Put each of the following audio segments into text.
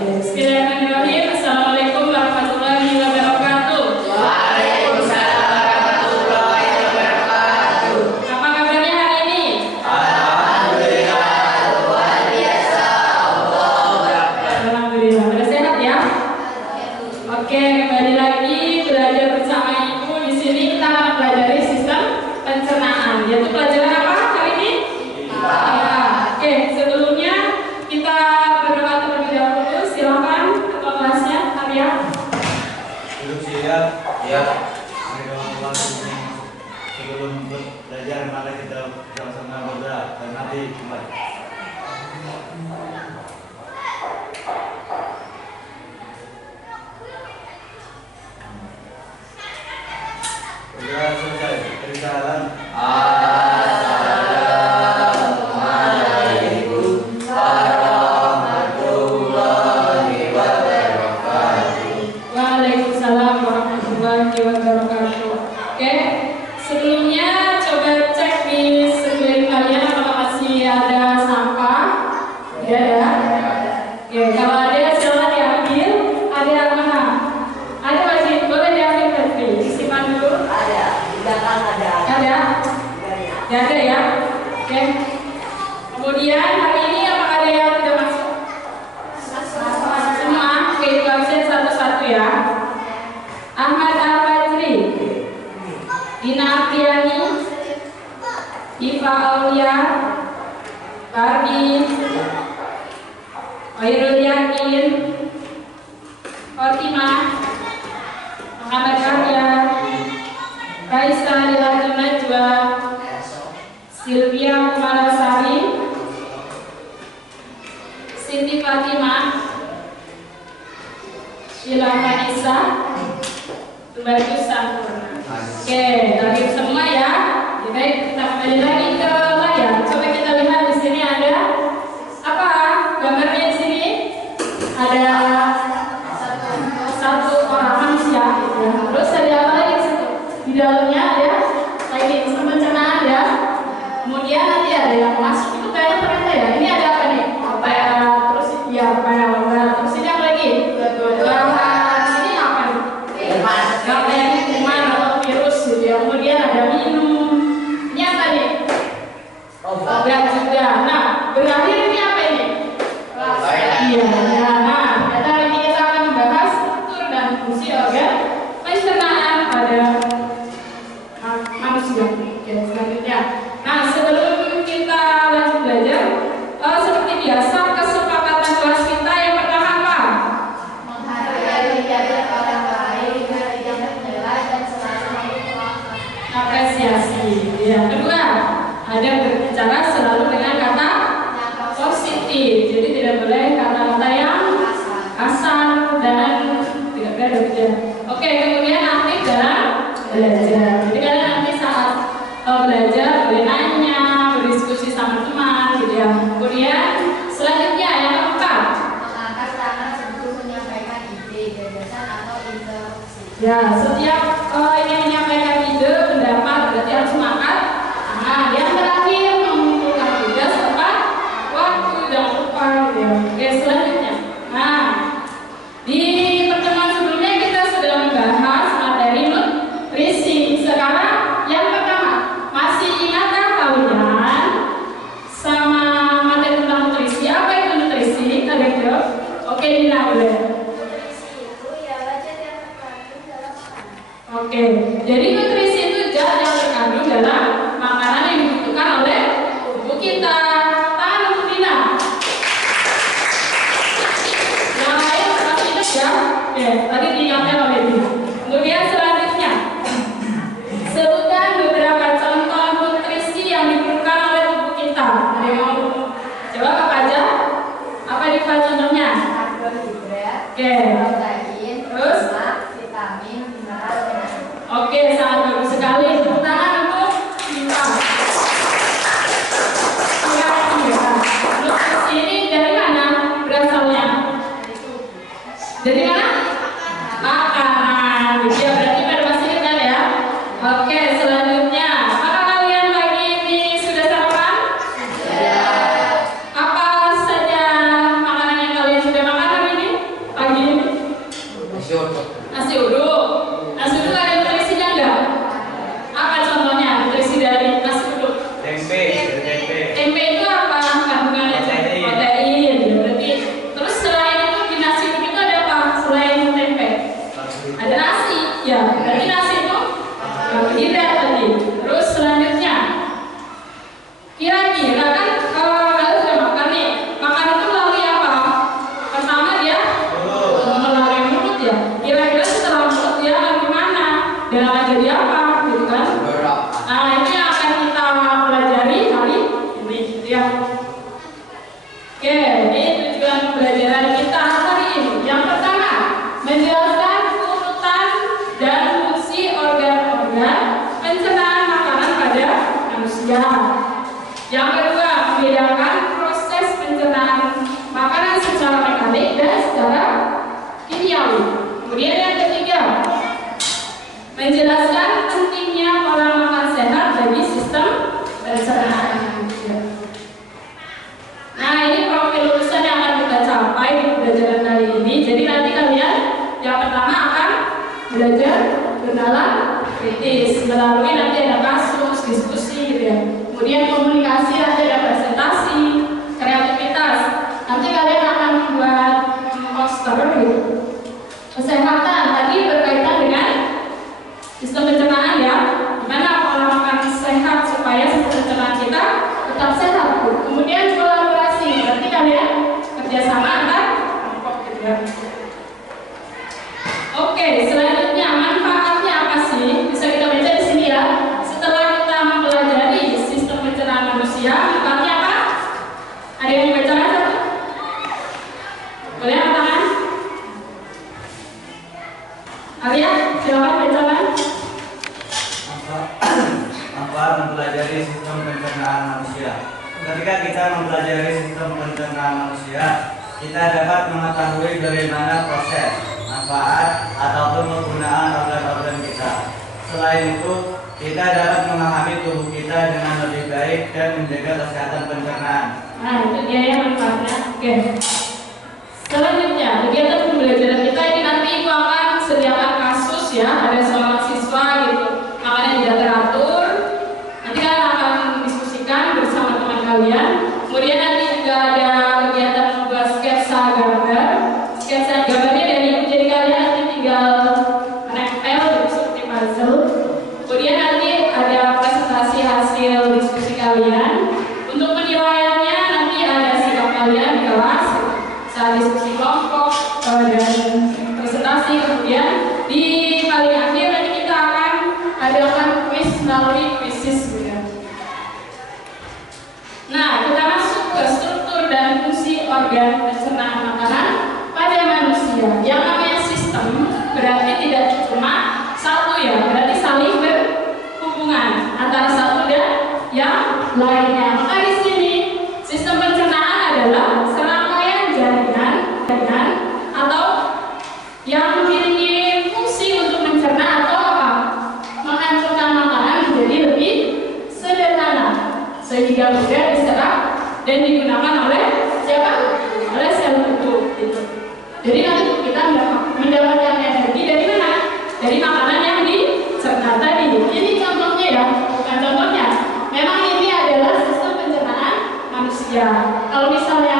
Bismillahirrahmanirrahim. Assalamualaikum warahmatullahi wabarakatuh. Waalaikumsalam warahmatullahi wabarakatuh. Apa kabarnya hari ini? Alhamdulillah, luar biasa. Allahu Akbar. Alhamdulillah. Sudah sehat ya? Oke, kembali lagi belajar bersama Ibu. Di sini kita akan pelajari sistem pencernaan. Yaitu pelajaran apa hari ini? Ya. Oke, sebelumnya kita berdoa terlebih dahulu. Silakan ketua kelasnya, Arya. Duduk siap. Ya. Sebelum belajar mari kita bersama berdoa dan nanti kembali. Sudah selesai. Beri salam. Assalamualaikum warahmatullahi wabarakatuh. Waalaikumsalam warahmatullahi wabarakatuh. Oke, sebelumnya coba cek di sekeliling kalian apakah masih ada sampah? Ya, ya. Oke, kalau ada silakan diambil. Ada yang mana? Ada masih boleh diambil berarti. Simpan dulu. Ada, di belakang ada. Ada? Ya, ada ya. Oke. Kemudian hari ini apakah ada yang tidak masuk? Semua. Oke, itu absen satu-satu ya. Ahmad Al-Fajri, Ina Apriani, Iva Aulia, Barbie, Khairul Yakin, Fatimah, Muhammad Arya, Raisa Lilatul Najwa, Sylvia Kumalasari, Siti Fatimah, Sheila Vanessa, baju sempurna. Oke, tadi semua ya. Baik, kita kembali lagi ke layar. Coba kita lihat di sini ada apa? Gambarnya di sini ada satu orang manusia. Ya. Terus ada apa lagi di situ? Di dalamnya ada ini sistem pencernaan ya. Kemudian nanti ada yang masuk itu kayak ternyata ya. Ini ada apa nih? Apa ya? Terus ya apa ya? Terus ini apa lagi? Ini apa nih? Kayak kuman atau virus gitu ya. Kemudian ada minum. Ini apa nih? Obat juga. Nah, berakhir ini apa ini? Iya. Nah, ternyata hari ini kita akan membahas struktur dan fungsi organ pencernaan pada manusia. Oke, selanjutnya. Nah, sebelum kita lanjut belajar, seperti biasa kesepakatan kelas kita yang pertama apa? Apresiasi. Yang kedua, ada berbicara selalu dengan kata positif. Jadi tidak boleh kata-kata yang kasar dan tidak boleh ada bicara. Oke, kemudian aktif dalam belajar. Jadi kalian nanti saat belajar boleh nanya, berdiskusi sama teman, gitu ya. Kemudian selanjutnya yang keempat. Mengangkat tangan sebelum menyampaikan ide, gagasan atau interupsi. Ya, setiap ingin menyampaikan ide, pendapat, berarti harus mengangkat tangan. Yang terakhir mengumpulkan tugas tepat waktu, jangan lupa gitu ya. Oke, selanjutnya. Nah, di pertemuan sebelumnya kita sudah membahas materi nutrisi. Sekarang yang pertama, masih ingatkah kalian sama materi tentang nutrisi? Apa itu nutrisi? Ada yang jawab? Oke, Dina boleh. Oke, jadi nutrisi itu zat yang terkandung dalam makanan yang dibutuhkan oleh tubuh kita. Tahan untuk Dina. Yang lain masih ingat ya? Oke, tadi diingatkan oleh Dina. Kemudian selanjutnya, sebutkan beberapa contoh nutrisi yang diperlukan oleh tubuh kita. Ada yang mau jawab apa aja? Apa nih Pak, contohnya? Karbohidrat, Oke. protein, Terus? lemak, vitamin, mineral, dan air. Oke, sangat bagus sekali. Tepuk tangan untuk kita. Nutrisi ini dari mana berasalnya? Dari mana? Makanan. Ya, berarti pada masih ingat ya. Oke, selanjutnya. Apakah kalian pagi ini sudah sarapan? Sudah. Apa saja makanan yang kalian sudah makan hari ini? manusiawi. Kemudian yang ketiga, menjelaskan pentingnya pola makan sehat bagi sistem pencernaan manusia. Nah, ini profil lulusan yang akan kita capai di pembelajaran kali ini. Jadi nanti kalian yang pertama akan belajar bernalar kritis melalui nanti ada kasus, diskusi gitu ya. Kemudian komunikasi, nanti ada presentasi, kreativitas. Nanti kalian akan membuat poster gitu. Kesehatan tadi berkaitan dengan sistem pencernaan ya. Gimana pola makan sehat supaya sistem pencernaan kita tetap sehat. Kemudian kolaborasi, berarti kalian kerjasama antar kelompok gitu ya. Oke, selanjutnya manfaatnya apa sih? Bisa kita baca di sini ya. Setelah kita mempelajari sistem pencernaan manusia, manfaatnya apa? Ada yang dibaca aja? Boleh angkat tangan? Alia, silakan bacakan. Manfaat mempelajari sistem pencernaan manusia. Ketika kita mempelajari sistem pencernaan manusia, kita dapat mengetahui bagaimana proses, manfaat, ataupun penggunaan organ-organ kita. Selain itu, kita dapat memahami tubuh kita dengan lebih baik dan menjaga kesehatan pencernaan. Nah, itu dia ya manfaatnya. Oke. Selanjutnya, kegiatan pembelajaran kita ini nanti Ibu akan sediakan kasus ya. Ada seorang siswa gitu, makanya tidak teratur. Nanti kalian akan diskusikan bersama teman kalian. Kemudian nanti juga ada kegiatan membuat sketsa gambar. Sketsa gambarnya dari Ibu, jadi kalian nanti tinggal menempel gitu, seperti puzzle. Kemudian nanti ada presentasi hasil diskusi kalian. Untuk penilaiannya nanti ada sikap kalian di kelas saat diskusi kelompok dan presentasi. Kemudian di paling akhir nanti kita akan adakan kuis melalui kuisis gitu. Nah, kita masuk ke struktur dan fungsi organ pencernaan makanan pada manusia. Yang namanya sistem berarti tidak cuma satu ya, berarti saling berhubungan antara satu dan yang lainnya. Maka di sini sistem pencernaan adalah serangkaian jaringan atau yang memiliki fungsi untuk mencerna atau apa? Menghancurkan makanan menjadi lebih sederhana sehingga mudah diserap dan digunakan oleh siapa? Oleh sel tubuh. Gitu. Jadi nanti kita mendapatkan energi dari mana? Dari makanan yang dicerna tadi. Ini contohnya ya, bukan contohnya. Memang ini adalah sistem pencernaan manusia. Kalau misalnya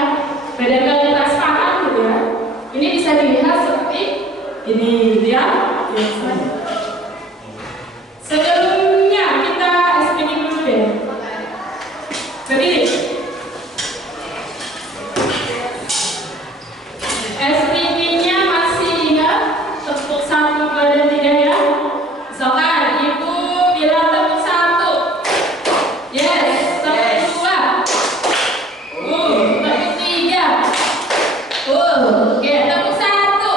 badan kalian tak sepakat gitu ya, ini bisa dilihat seperti ini gitu ya. Sebelumnya kita SPG dulu deh. Berdiri. SPG-nya masih ingat tepuk 1, 2, dan 3 ya. Misalkan Ibu bilang tepuk 1. Yes, tepuk 2. Tepuk 3. Oke, tepuk 1.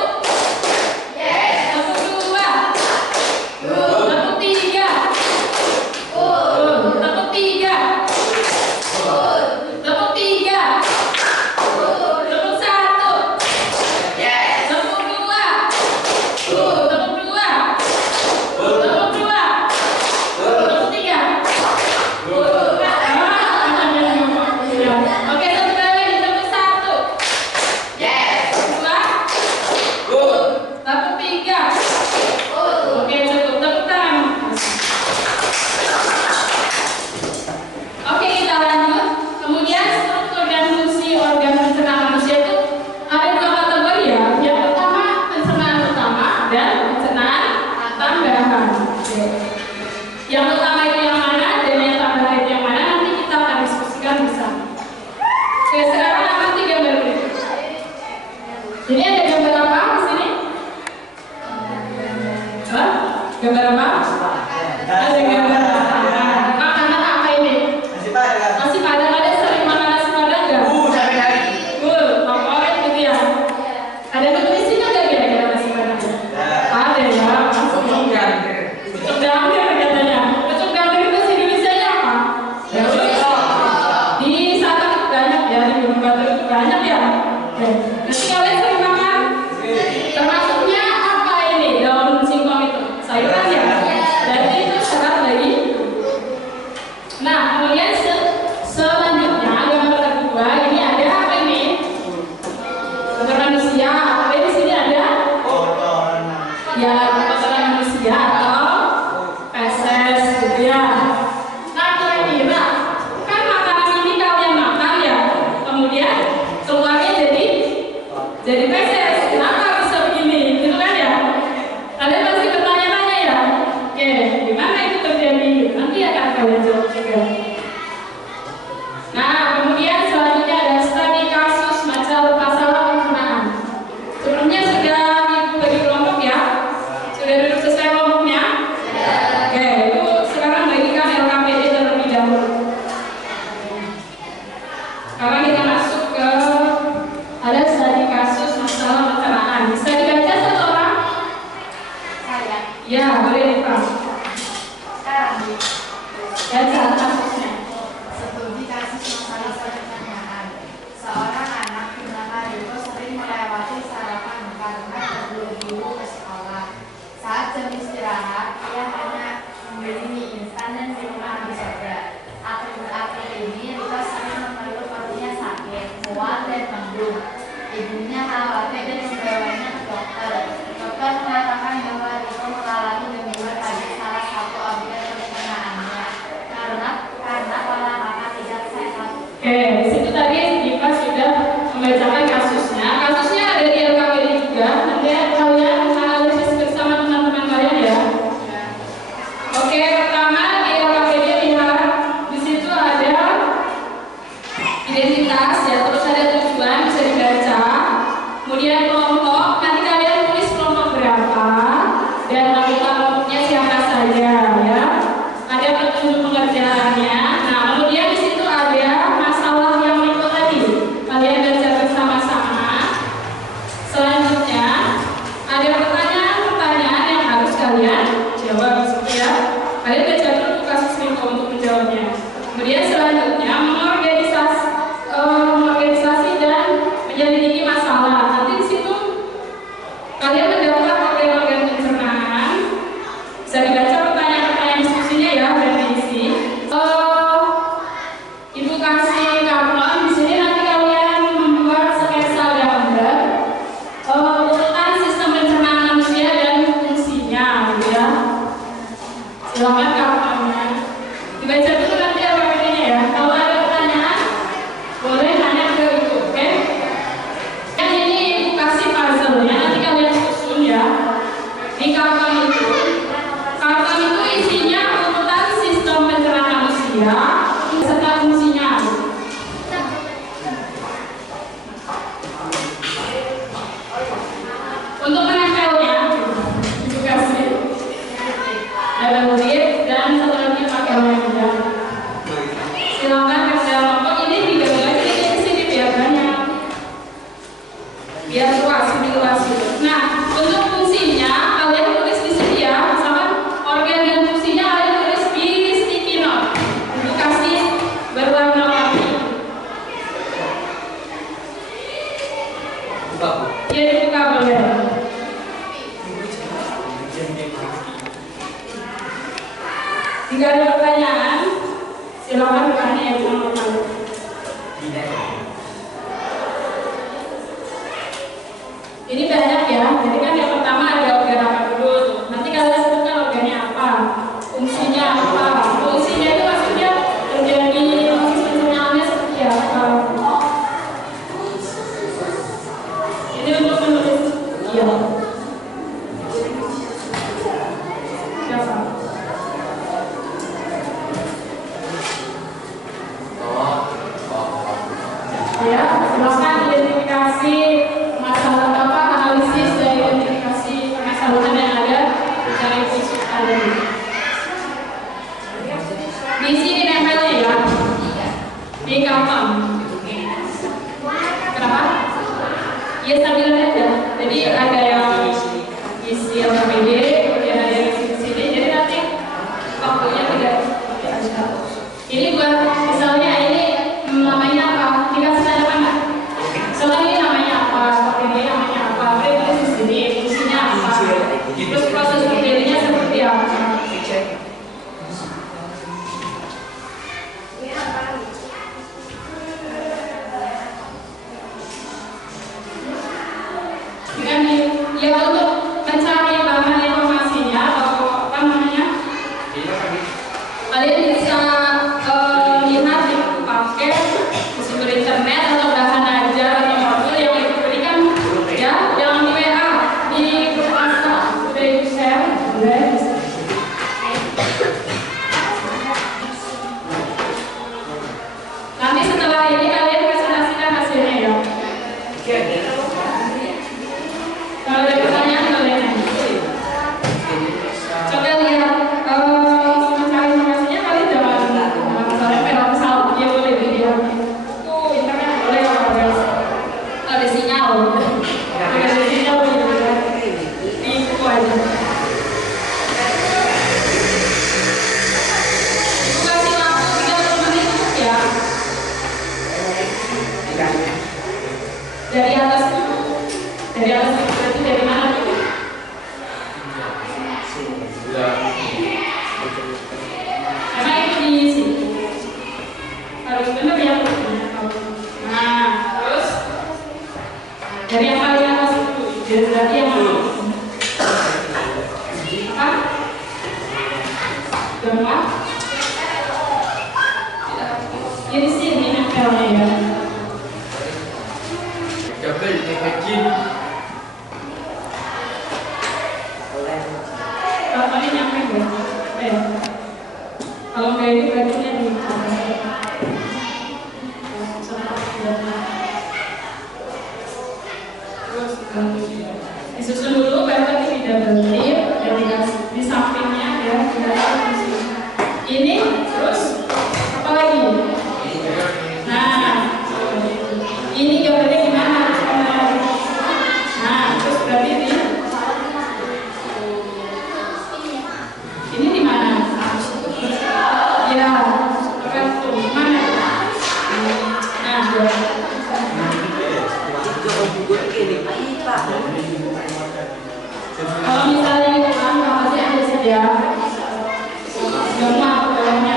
Yes. Tepuk 2. Tepuk 3. Tepuk 3. Tepuk 3. Tepuk 1. Yes. Tepuk 2. Tepuk 2. Tepuk 2. Tepuk 3. Oke, satu kali lagi, tepuk 1. Yes. Tepuk 2. Good. Tepuk 3. Oke, cukup. Tepuk tangan. Oke, kita lanjut. Kemudian struktur dan fungsi organ pencernaan manusia itu ada 2 kategori ya. Yang pertama pencernaan utama dan pencernaan tambahan. Oke. Yang utama itu yang mana dan yang tambahan itu yang mana, nanti kita akan diskusikan bersama. Oke, sekarang amati gambar berikut. Ini ada gambar apa di sini? Hah? Gambar apa? Ada gambar apa? Makanan apa ini? Masih pada. Nasi padang, ada sering makan nasi padang nggak? Sampai hari. Favorit gitu ya. Ada nutrisinya nggak kira-kira nasi padang? Ada ya. Pucuk dampir katanya. Pucuk dampir itu bahasa Indonesianya apa? Di sana banyak ya, di Gunung Batur itu banyak ya. Oke. Nanti kalian sering makan? Termasuk ya Pemberdayaan Manusia atau PSS gitu ya. Nah kira-kira kan makanan ini kalian makan ya, kemudian keluarnya jadi PSS. Kenapa bisa begini? Gitu kan ya? Kalian pasti bertanya-tanya ya. Oke, gimana itu terjadi? Nanti akan kalian jawab juga. Nah, kemudian selanjutnya ada studi kasus masalah pencernaan. Sebelumnya sudah dibagi kelompok ya? Sudah duduk sesuai kelompoknya? Oke, itu sekarang bagikan LKPD terlebih dahulu. Sekarang kita masuk ke ada studi kasus masalah pencernaan. Bisa dibaca satu orang? Saya. Ya, boleh Pak. Sekarang Bu. Baca kasusnya. Studi kasus masalah pencernaan. Seorang anak bernama Riko sering melewati sarapan karena terburu-buru ke sekolah. Saat jam istirahat, ia hanya membeli mie instan dan minuman di soda. Akhir-akhir ini Riko sering mengeluh perutnya sakit, mual dan mendung. Ibunya khawatir dan membawanya ke dokter. Dokter mengatakan bahwa Riko mengalami gangguan pada salah satu organ pencernaannya karena pola makan tidak sehat. Oke, di situ tadi Diva sudah membacakan kasusnya. Kasusnya ada di LKPD juga. Nanti kalian analisis bersama teman-teman kalian ya. Oke, pertama di LKPD lihat di situ ada identitas ya, terus ada tujuan bisa dibaca. Kemudian kelompok, nanti kalian tulis kelompok berapa dan anggota kelompoknya siapa saja ya. Ada petunjuk pengerjaannya. Nah, kemudian di situ ada masalah yang berikut tadi. Kalian baca bersama-sama. Selanjutnya ada pertanyaan-pertanyaan yang harus kalian jawab gitu ya. Kalian baca dulu kasus Riko untuk menjawabnya. Kemudian selanjutnya mengorganisasi dan menyelidiki masalah. Nanti di situ kalian mendaftar organ-organ pencernaan. Bisa dibaca pertanyaan-pertanyaan diskusinya ya dan diisi. Ibu kasih karton di sini nanti kalian membuat sketsa gambar urutan sistem pencernaan manusia dan fungsinya, gitu ya. Silakan kartonnya dibaca dulu nanti LKPD-nya ya. Kalau ada pertanyaan boleh tanya ke ibu, oke? Yang ini ibu kasih puzzle-nya nanti kalian susun ya. Di karton itu isinya urutan sistem pencernaan manusia serta fungsinya. Untuk menempelnya, ibu kasih double lid dan satu lagi pakai lem ya. Silakan kerja kelompok ini digambar sedikit ke sini biar banyak, biar luas, lebih luas gitu. Nah, untuk fungsinya kalian tulis di sini ya, sama organ dan fungsinya kalian tulis di sticky note. Ibu kasih berwarna-warni. Ya dibuka boleh. Jika ada pertanyaan, silakan bertanya ya Bu. Ini banyak ya, jadi kan yang pertama ada organ apa dulu tuh. Nanti kalian sebutkan organnya apa, fungsinya apa. Fungsinya itu maksudnya terjadi proses pencernaannya seperti apa. Ini untuk menulis, iya. Siapa? Ya, silakan identifikasi masalah apa, analisis dan identifikasi permasalahan yang ada dari isu ada di sini nempelnya ya di karton. Kenapa? Ya sambil aja. Jadi ada yang isi LKPD, kemudian ada yang isi di sini. Jadi nanti waktunya tidak ada. Ini buat misalnya ini namanya apa? Dikasih tanda apa enggak? Soalnya ini namanya apa? Ini namanya apa? Boleh tulis di sini. Fungsinya apa? Terus proses berdirinya seperti apa? Dengan ya untuk mencari bahan Dari atas itu berarti dari mana itu? Emang itu di situ. Harus benar ya. Nah, terus dari yang paling atas itu, berarti yang mana? Apa? Gambar? Ini sini nempelnya ya. Double packaging. Kalau ini nyampe ya? Kalau kayak ini berarti di terus disusun dulu, baru nanti di double tip, di sampingnya ya, di sini. Ini terus apa lagi? Nah, ini gambarnya di mana? Nah, terus berarti ini di mana? Ya, kartu mana? Nah, kalau misalnya ini kan pasti ada saja. Gambar bawahnya.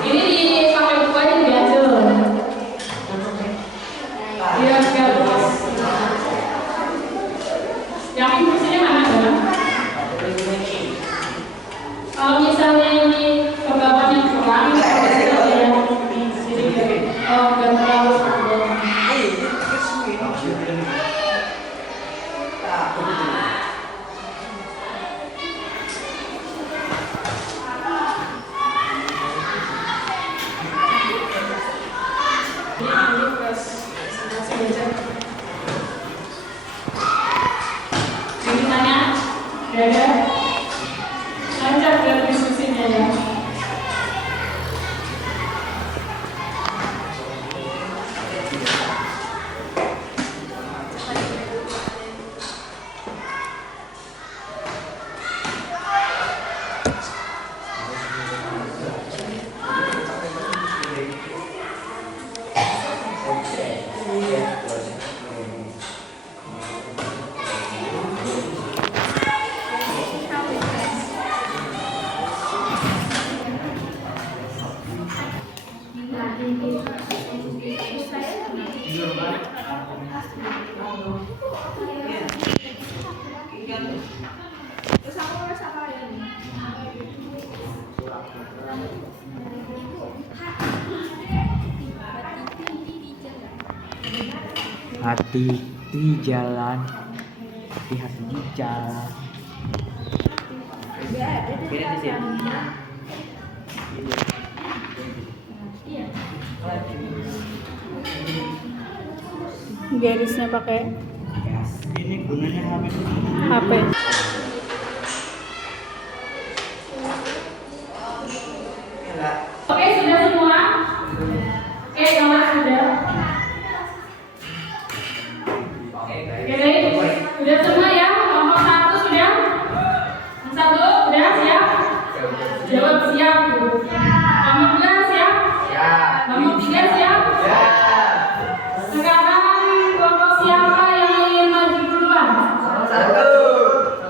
Ini dipakai buku aja diambil. Biar luas. Yang ini fungsinya mana kan? Kalau misalnya ini ke bawahnya kurang, oh nggak terlalu. Ceritanya, ada lancar dan diskusinya ya. Hati di jalan, hati-hati di jalan. Kira di sini. Garisnya pakai Ini gunanya HP. Oke, sudah semua? Oke, kalau sudah. Oke, sudah semua ya? Nomor 1 sudah? Nomor 1 sudah siap? Jawab siap. Nomor 2 siap? Nomor 3 siap? Sekarang kelompok siapa yang ingin maju duluan?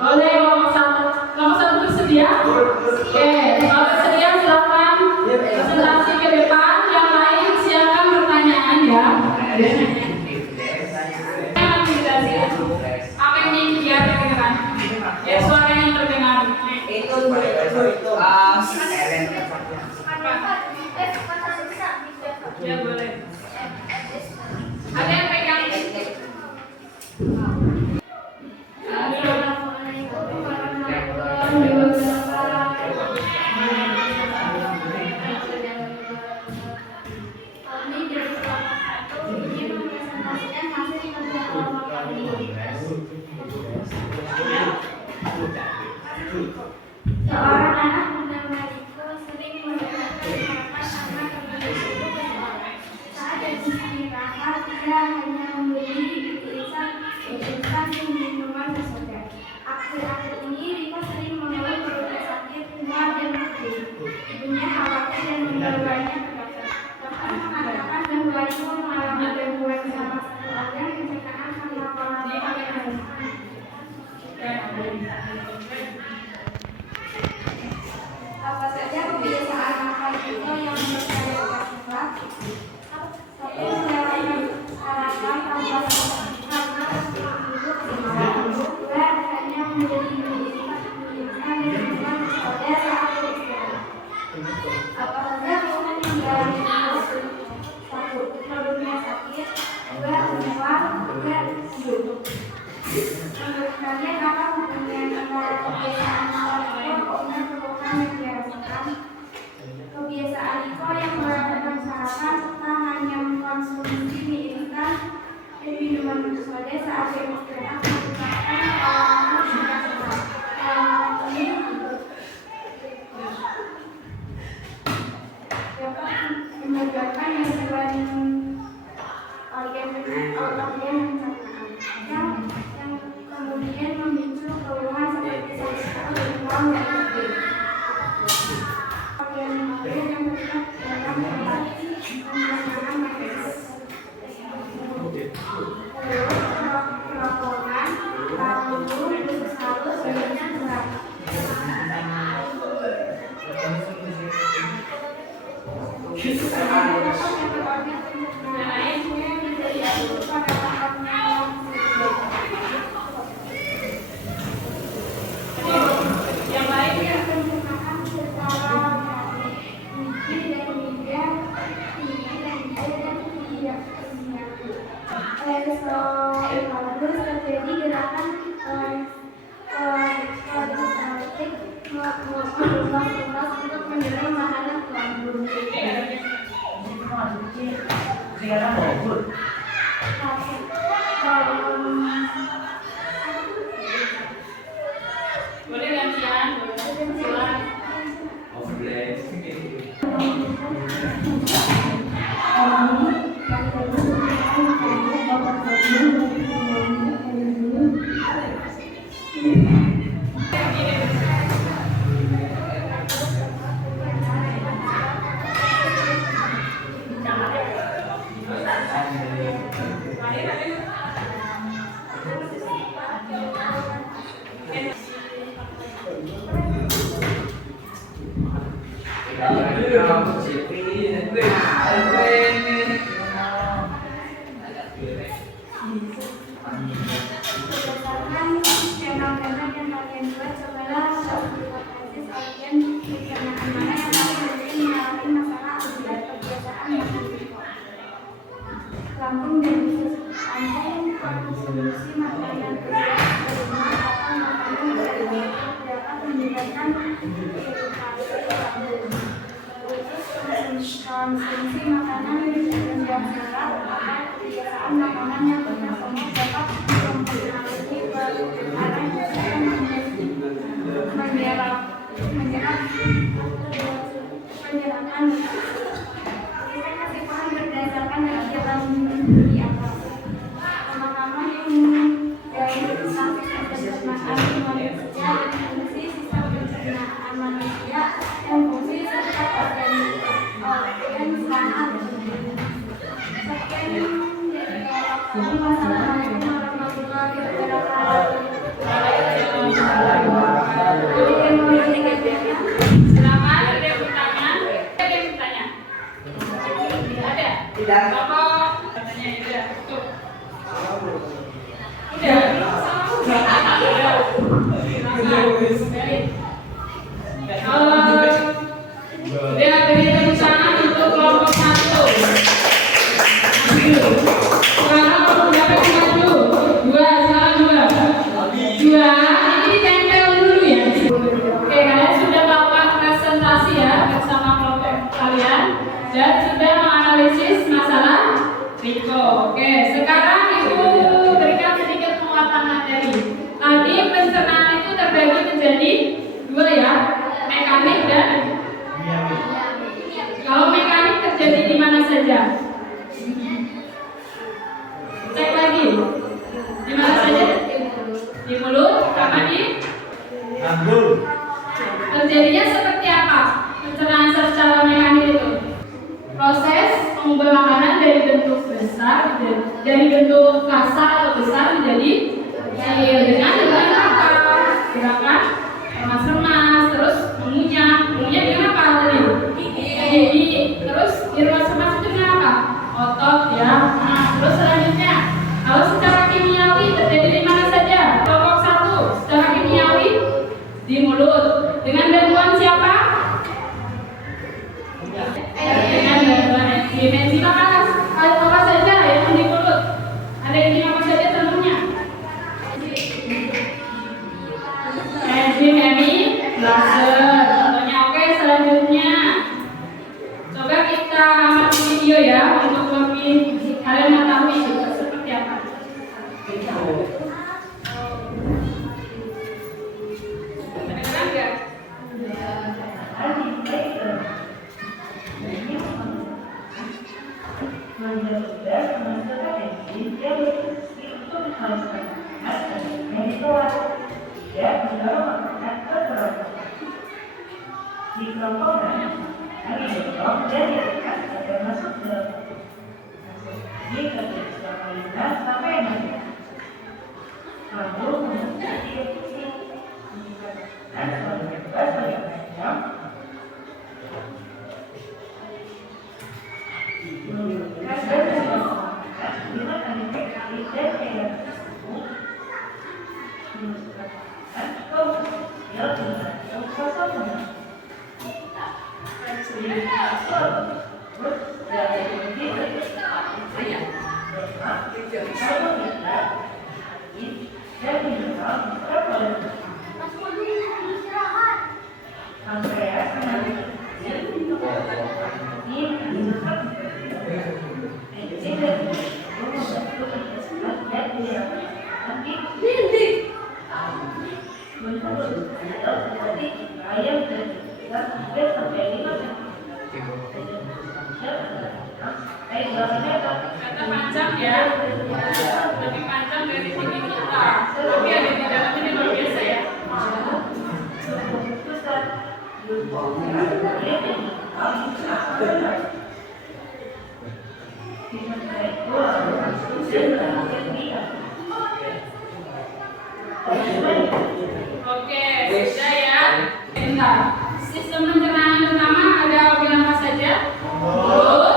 Oleh kelompok 1. Kelompok 1 bersedia? Oke, kalau bersedia silakan presentasi ke depan. Yang lain silakan pertanyaan ya. Apa yang ingin dia dengarkan? Ya, suara yang terdengar. Ya, boleh. Ada yang pegang? Seorang anak bernama Riko sering mendapatkan harapan karena kebaikan ibu. Saat beristirahat, dia hanya memberi tulisan Menurut kalian apa hubungan antara kebiasaan Iko dengan kebutuhan yang dirasakan? Kebiasaan Iko yang beragam sarapan serta hanya mengkonsumsi mie instan dan minuman bersoda saat beristirahat merupakan pengalaman yang sehat. Pengalaman ini dapat menyebabkan gangguan organ pencernaan yang kemudian memicu keluhan seperti sakit perut, demam, dan nyeri. Organ yang terlibat dalam proses pencernaan manusia. Kerongkongan, lambung, usus halus, dan urat. Yang lain Pencernaan secara tinggi dan tidak tinggi dan tidak peristaltis terjadi gerakan peristaltik melumas untuk mendorong makanan ke lambung. boleh gantian, silakan. Berdasarkan fenomena yang kalian buat, cobalah hipotesis organ pencernaan mana yang paling mungkin mengalami masalah akibat kebiasaan makan Iko. Lambung dan usus. Lambung konsumsi makanan berat, berlemak, atau makanan berlemak dapat menyebabkan iritasi lambung. Usus konsumsi makanan rendah serat atau kebiasaan makanan yang berlemak dapat mempengaruhi perputaran dan menyerap penyerapan. Kita kasih paham berdasarkan kegiatan di atas. Pemahaman yang dari status pencernaan manusia dan fungsi sistem pencernaan manusia dan fungsi serta organ sanat. Sekian dari wassalamualaikum warahmatullahi wabarakatuh. Silakan, ada yang bertanya? Ada yang bertanya? Ada? Tidak. Bapak katanya udah. Tuh. Udah. Udah beri tepuk tangan untuk kelompok 1. Sekarang berapa maju? 2, salah 2. 2, ini ditempel dulu ya. Oke, kalian sudah melakukan presentasi ya bersama kelompok kalian dan sudah menganalisis masalah Iko. Oke, sekarang Ibu berikan sedikit penguatan materi. Tadi pencernaan itu terbagi menjadi 2 ya, mekanik dan kalau mekanik terjadi di mana saja? Cek lagi. Di mana saja? Di mulut, sama di lambung. terjadinya seperti apa? Pencernaan secara mekanik itu proses mengubah makanan dari bentuk besar, dari bentuk kasar atau besar menjadi kecil dengan apa? Gerakan remas-remas, terus mengunyah dengan apa tadi? Gigi, terus diremas-remas itu dengan apa? Otot ya. Nah, terus selanjutnya, kalau secara kimiawi terjadi di mana saja? Kelompok 1 secara kimiawi di mulut. Dengan bantuan siapa? Dengan bantuan enzim. Enzim apa saja yang di mulut? Ada enzim apa saja tentunya? Kedengeran nggak? Di kerongkongan, kami dorong dan ditekan agar masuk dalam ini kerja selama 5 sampai 6 jam. Lalu mengucapkan dia pusing, dan selalu bebas bagi panjang. Menunjukkan dan melakukan 5 kali PKI dan pegang tersebut. Menunjukkan kau sosial dengan sosok menang. Kata panjang ya, lebih panjang dari sini kita. Tapi ada di dalam ini luar biasa ya. Oke, sudah ya. Bentar. Sistem pencernaan pertama ada organ apa saja?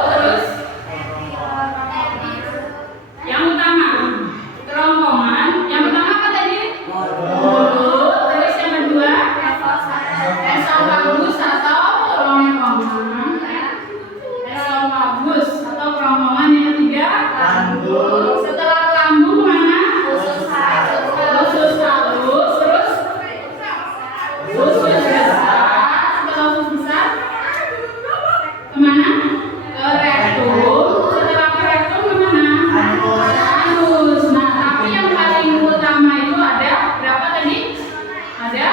Terus yang utama kerongkongan. Yang pertama apa tadi? Terus yang kedua esofagus atau kerongkongan. Esofagus atau kerongkongan. Yang ketiga lambung. Setelah lambung mana? Usus halus. Terus usus besar. Setelah usus besar kemana? Ke rektum. Setelah ke rektum kemana? Anus. Nah, tapi yang paling utama itu ada berapa tadi? Ada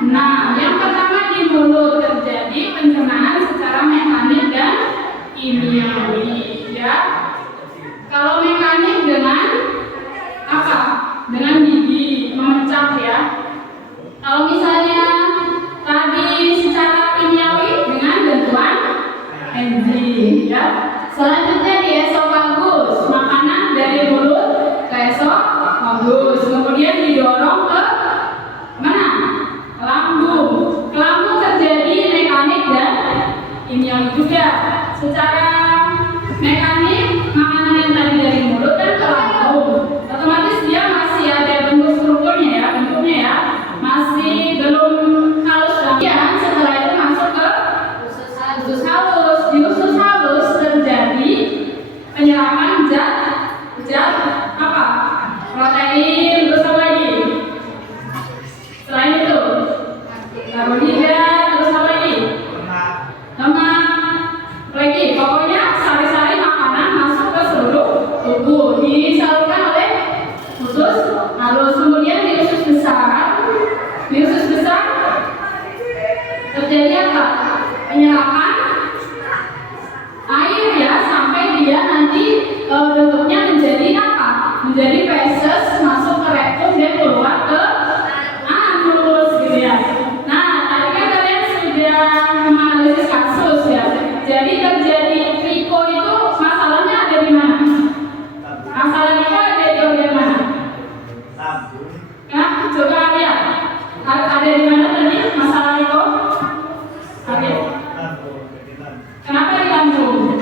6. Yang pertama di mulut terjadi pencernaan secara mekanik dan kimiawi. Ya. Kalau mekanik dengan apa? Dengan gigi memecah ya. Kalau misalnya tadi secara kimiawi dengan bantuan enzim ya. Selanjutnya di esofagus, makanan dari mulut ke esofagus, kemudian didorong ke mana? Lambung. Ke lambung terjadi mekanik dan kimiawi juga. Secara mekanik makanan yang tadi dari mulut dan ke lambung, otomatis dia masih ada bentuk strukturnya ya, bentuknya ya, masih belum halus lagi ya. Setelah itu masuk ke usus halus. Di usus halus terjadi penyerapan zat apa? Protein. Terus apa lagi? Selain itu karbohidrat. Terus apa lagi? Lemak. Lagi pokoknya sari-sari makanan masuk ke seluruh tubuh, disalurkan oleh usus halus. Kemudian di usus besar terjadi apa? Penyerapan air ya, sampai dia nanti bentuknya menjadi apa? Menjadi feses, masuk ke rektum dan keluar ke anus gitu ya. Nah, tadi kan kalian sudah menganalisis kasus ya. Jadi terjadi Riko itu masalahnya ada di mana? Masalah Riko ada di organ mana? Lambung. Nah, coba lihat. Ada di mana tadi masalah Riko? Oke. Kenapa di lambung?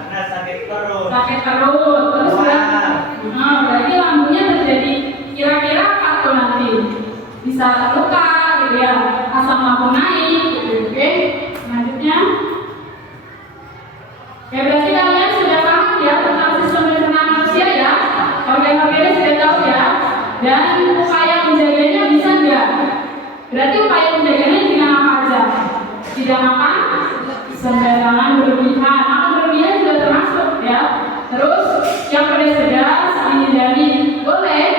Karena sakit perut. Sakit perut. Terus berarti lambungnya terjadi kira-kira apa tuh nanti? Bisa luka gitu ya, asam lambung naik gitu. Oke. Selanjutnya. Ya, berarti kalian sudah paham ya tentang sistem pencernaan manusia ya. Organ-organnya sudah tahu ya. Dan upaya menjaganya bisa enggak? Berarti upaya menjaganya dengan apa aja? Tidak makan sembarangan berlebihan. Makan berlebihan juga termasuk ya. Terus yang pedas-pedas dihindari. Boleh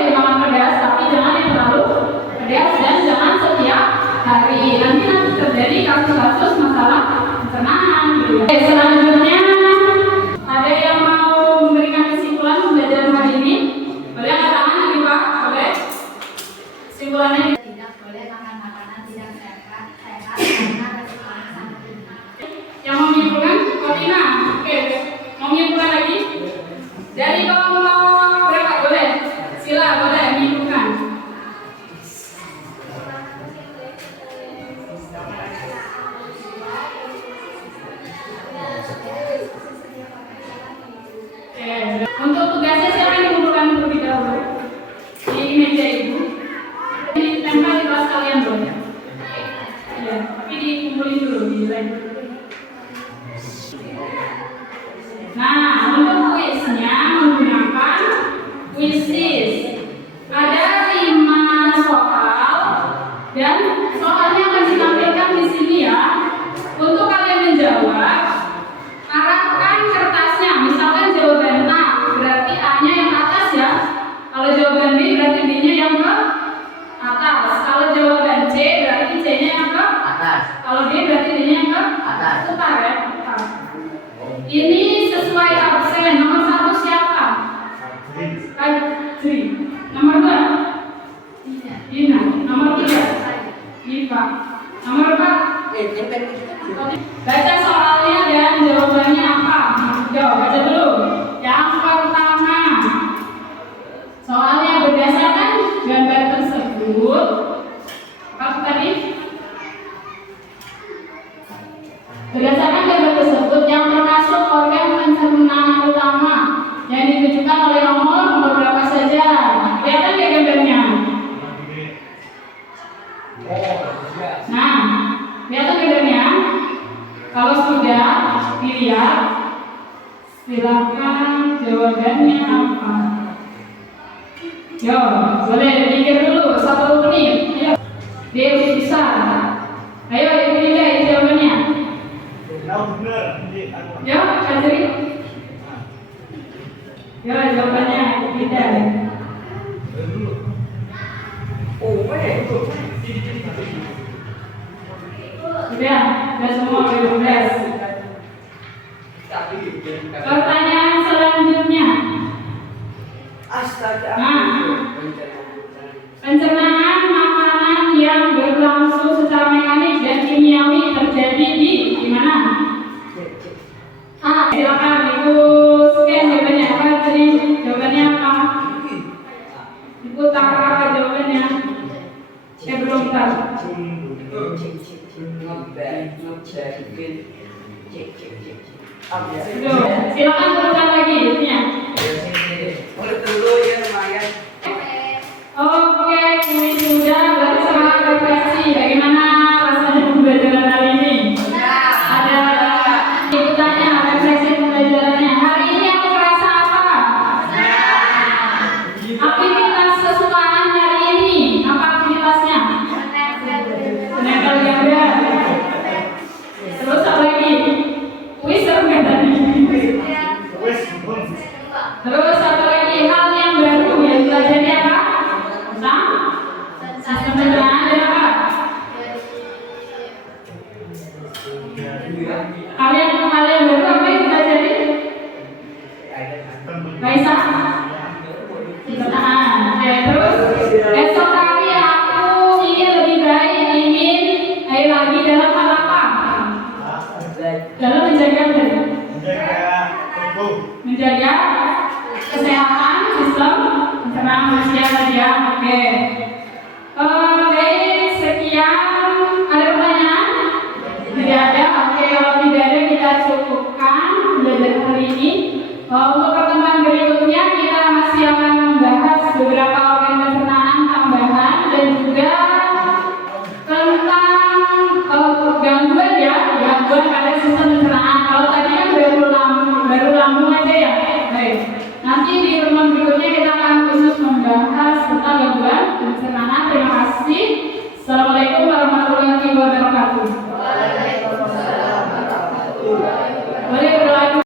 berarti D-nya yang ke atas. Kalau jawaban C berarti C-nya yang ke Atas. kalau D berarti D-nya yang ke Atas. putar ya. Putar. Ini sesuai absen. Nomor 1 siapa? Fajri. Nomor 2 Dina. Nomor 3 Iva. Nomor 4 baca soalnya dan jawabannya apa? Yuk, baca dulu. Yang pertama, soalnya berdasarkan gambar tersebut, apa tadi? Berdasarkan gambar tersebut yang termasuk organ pencernaan utama yang ditunjukkan oleh nomor berapa saja. Kelihatan nggak gambarnya? Nah, kelihatan gambarnya? Kalau sudah dilihat, silakan jawabannya apa? Yo, boleh pikir dulu 1 menit. Ayo, dia bisa. Ayo, ibu nilai jawabannya. Yo, Fajri. Yo, jawabannya tidak. Sudah semua 12. Pertanyaan selanjutnya. Nah, pencernaan makanan yang berlangsung secara mekanik dan kimiawi terjadi di mana? Silakan ibu scan jawabannya apa? Jadi jawabannya apa? Ibu tahu jawabannya? Saya belum tahu. Silakan turunkan lagi itunya. Oke, ini sudah berarti semangat refleksi. Bagaimana rasanya pembelajaran hari ini? Ada ibu tanya refleksi pembelajarannya. Hari ini aku merasa apa? Aktivitas kesukaan hari ini apa aktivitasnya? Menempel gambar. Terus apa lagi? Kuis seru nggak tadi? Terus apa lagi? Hal yang baru yang dipelajari apa? Tentang sistem pencernaan dan apa? Hal yang baru apa yang dipelajari? Raisa? Pencernaan. Oke, terus esok hari aku ingin lebih baik, ingin lagi dalam hal apa? Dalam menjaga kesehatan sistem pencernaan manusia tadi ya. Oke. Baik, sekian. Ada pertanyaan? Tidak ada. Oke, kalau tidak ada kita cukupkan belajar hari ini. Untuk pertemuan berikutnya kita masih akan membahas beberapa organ pencernaan tambahan dan juga tentang gangguan pada sistem pencernaan. Kalau tadi kan baru lambung aja ya. Baik. Nanti di pertemuan berikutnya kita akan khusus membahas tentang gangguan pencernaan. Terima kasih. Assalamualaikum warahmatullahi wabarakatuh.